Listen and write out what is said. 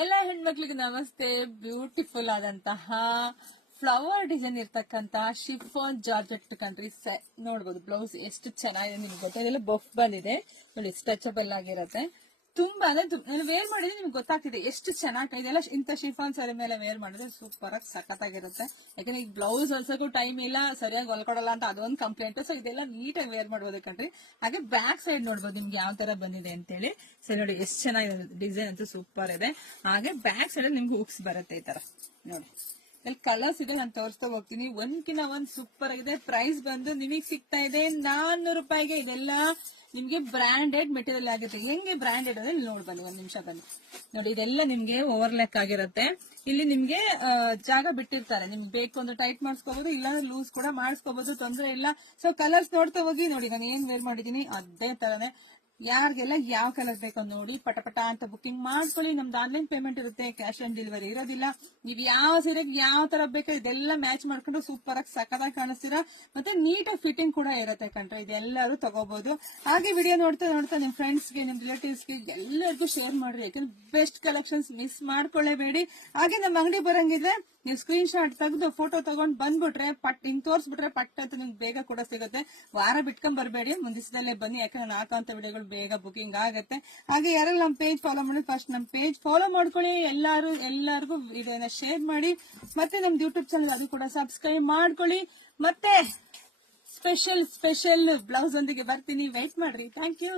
ಎಲ್ಲ ಹೆಣ್ಮಕ್ಳಿಗೆ ನಮಸ್ತೆ. ಬ್ಯೂಟಿಫುಲ್ ಆದಂತಹ ಫ್ಲವರ್ ಡಿಸೈನ್ ಇರ್ತಕ್ಕಂತಹ ಶಿಫಾನ್ ಜಾರ್ಜೆಟ್ ಕಂಡ್ರಿ ನೋಡ್ಬೋದು. ಬ್ಲೌಸ್ ಎಷ್ಟು ಚೆನ್ನಾಗಿದೆ ನಿಮ್ಗೆ ಗೊತ್ತಾಗಿಲ್ಲ, ಬಫ್ ಬಂದಿದೆ ನೋಡಿ, ಸ್ಟ್ರೆಚಬಲ್ ಆಗಿರುತ್ತೆ. ತುಂಬಾ ನಾನು ವೇರ್ ಮಾಡಿದ್ರೆ ನಿಮ್ಗೆ ಗೊತ್ತಾಗ್ತಿದೆ ಎಷ್ಟು ಚೆನ್ನಾಗಿದೆ. ಇದೆಲ್ಲ ಇಂಥ ಶಿಫಾನ್ ಸರಿ ಮೇಲೆ ವೇರ್ ಮಾಡಿದ್ರೆ ಸೂಪರ್ ಆಗಿ ಸಖತ್ತಾಗಿರುತ್ತೆ. ಯಾಕಂದ್ರೆ ಈಗ ಬ್ಲೌಸ್ ಹೊಲ್ಸಕ್ಕೂ ಟೈಮ್ ಇಲ್ಲ, ಸರಿಯಾಗಿ ಹೊಲ್ಕೊಡಲ್ಲ ಅಂತ ಅದೊಂದು ಕಂಪ್ಲೇಂಟ್. ಸೊ ಇದೆಲ್ಲ ನೀಟಾಗಿ ವೇರ್ ಮಾಡ್ಬೋದು ಕಣ್ರಿ. ಹಾಗೆ ಬ್ಯಾಕ್ ಸೈಡ್ ನೋಡ್ಬೋದು ನಿಮ್ಗೆ ಯಾವ ತರ ಬಂದಿದೆ ಅಂತೇಳಿ. ಸರಿ ನೋಡಿ ಎಷ್ಟು ಚೆನ್ನಾಗಿದೆ, ಡಿಸೈನ್ ಅಂತೂ ಸೂಪರ್ ಇದೆ. ಹಾಗೆ ಬ್ಯಾಕ್ ಸೈಡ್ ನಿಮ್ಗೆ ಹುಕ್ಸ್ ಬರುತ್ತೆ ಈ ತರ ನೋಡಿ. ಇಲ್ಲಿ ಕಲರ್ಸ್ ಇದೆ, ನಾನು ತೋರಿಸ್ತಾ ಹೋಗ್ತೀನಿ. ಒಂದ್ಕಿನ ಒಂದ್ ಸೂಪರ್ ಆಗಿದೆ. ಪ್ರೈಸ್ ಬಂದು ನಿಮಗೆ ಸಿಗ್ತಾ ಇದೆ 400 ರೂಪಾಯಿಗೆ. ಇದೆಲ್ಲ ನಿಮ್ಗೆ ಬ್ರಾಂಡೆಡ್ ಮೆಟೀರಿಯಲ್ ಆಗುತ್ತೆ. ಹೆಂಗೆ ಬ್ರಾಂಡೆಡ್ ಅಂದ್ರೆ ನೋಡಿ ಬನ್ನಿ, ಒಂದ್ ನಿಮಿಷ ಬನ್ನಿ ನೋಡಿ. ಇದೆಲ್ಲ ನಿಮ್ಗೆ ಓವರ್ಲೆಕ್ ಆಗಿರುತ್ತೆ. ಇಲ್ಲಿ ನಿಮ್ಗೆ ಜಾಗ ಬಿಟ್ಟಿರ್ತಾರೆ, ನಿಮ್ಗೆ ಬೇಕು ಅಂದ್ರೆ ಟೈಟ್ ಮಾಡಿಸ್ಕೋಬಹುದು, ಇಲ್ಲಾಂದ್ರೆ ಲೂಸ್ ಕೂಡ ಮಾಡಿಸ್ಕೋಬಹುದು, ತೊಂದರೆ ಇಲ್ಲ. ಸೊ ಕಲರ್ಸ್ ನೋಡ್ತಾ ಹೋಗಿ ನೋಡಿ. ನಾನು ಏನ್ ವೇರ್ ಮಾಡಿದೀನಿ ಅದೇ ತರನೇ. ಯಾರಿಗೆಲ್ಲ ಯಾವ ಕಲರ್ ಬೇಕೋ ನೋಡಿ ಪಟ ಅಂತ ಬುಕಿಂಗ್ ಮಾಡ್ಕೊಳ್ಳಿ. ನಮ್ದು ಆನ್ಲೈನ್ ಪೇಮೆಂಟ್ ಇರುತ್ತೆ, ಕ್ಯಾಶ್ ಆನ್ ಡೆಲಿವರಿ ಇರೋದಿಲ್ಲ. ನೀವು ಯಾವ ಸೀರೆಗೆ ಯಾವ ತರ ಬೇಕೋ ಇದೆಲ್ಲ ಮ್ಯಾಚ್ ಮಾಡ್ಕೊಂಡು ಸೂಪರ್ ಆಗಿ ಸಖತ್ತಾಗಿ ಕಾಣಿಸ್ತೀರಾ. ಮತ್ತೆ ನೀಟಾಗಿ ಫಿಟ್ಟಿಂಗ್ ಕೂಡ ಇರುತ್ತೆ ಕಂಡ್ರೆ, ಇದೆಲ್ಲರೂ ತಗೋಬಹುದು. ಹಾಗೆ ವಿಡಿಯೋ ನೋಡ್ತಾ ನೋಡ್ತಾ ನಿಮ್ ಫ್ರೆಂಡ್ಸ್ಗೆ, ನಿಮ್ ರಿಲೇಟಿವ್ಸ್ಗೆ ಎಲ್ಲರಿಗೂ ಶೇರ್ ಮಾಡ್ರಿ. ಯಾಕಂದ್ರೆ ಬೆಸ್ಟ್ ಕಲೆಕ್ಷನ್ಸ್ ಮಿಸ್ ಮಾಡ್ಕೊಳ್ಳೇಬೇಡಿ. ಹಾಗೆ ನಮ್ಮ ಅಂಗಡಿ ಬರಂಗಿದ್ರೆ ನೀವು ಸ್ಕ್ರೀನ್ ಶಾಟ್ ತೆಗೆದು ಫೋಟೋ ತಗೊಂಡ್ ಬಂದ್ಬಿಟ್ರೆ ಹಿಂಗ್ ತೋರ್ಸ್ಬಿಟ್ರೆ ಪಟ್ ಅಂತ ನಿಮ್ಗೆ ಬೇಗ ಕೂಡ ಸಿಗುತ್ತೆ. ವಾರ ಬಿಟ್ಕೊಂಡ್ ಬರಬೇಡಿ, ಮುಂದಿಸದಲ್ಲೇ ಬನ್ನಿ. ಯಾಕಂದ್ರೆ ನಾನು ಹಾಕೋಂತ ವಿಡಿಯೋಗಳು ಬೇಗ ಬುಕಿಂಗ್ ಆಗುತ್ತೆ. ಹಾಗೆ ಯಾರೆಲ್ಲ ನಮ್ಮ ಪೇಜ್ ಫಾಲೋ ಮಾಡಿ ಫಸ್ಟ್ ನಮ್ಮ ಪೇಜ್ ಫಾಲೋ ಮಾಡ್ಕೊಳ್ಳಿ. ಎಲ್ಲರಿಗೂ ಇದನ್ನ ಶೇರ್ ಮಾಡಿ. ಮತ್ತೆ ನಮ್ದು ಯೂಟ್ಯೂಬ್ ಚಾನಲ್ ಅದು ಕೂಡ ಸಬ್ಸ್ಕ್ರೈಬ್ ಮಾಡ್ಕೊಳ್ಳಿ. ಮತ್ತೆ ಸ್ಪೆಷಲ್ ಬ್ಲೌಸ್ ಒಂದಿಗೆ ಬರ್ತೀನಿ, ವೇಟ್ ಮಾಡ್ರಿ. Thank you.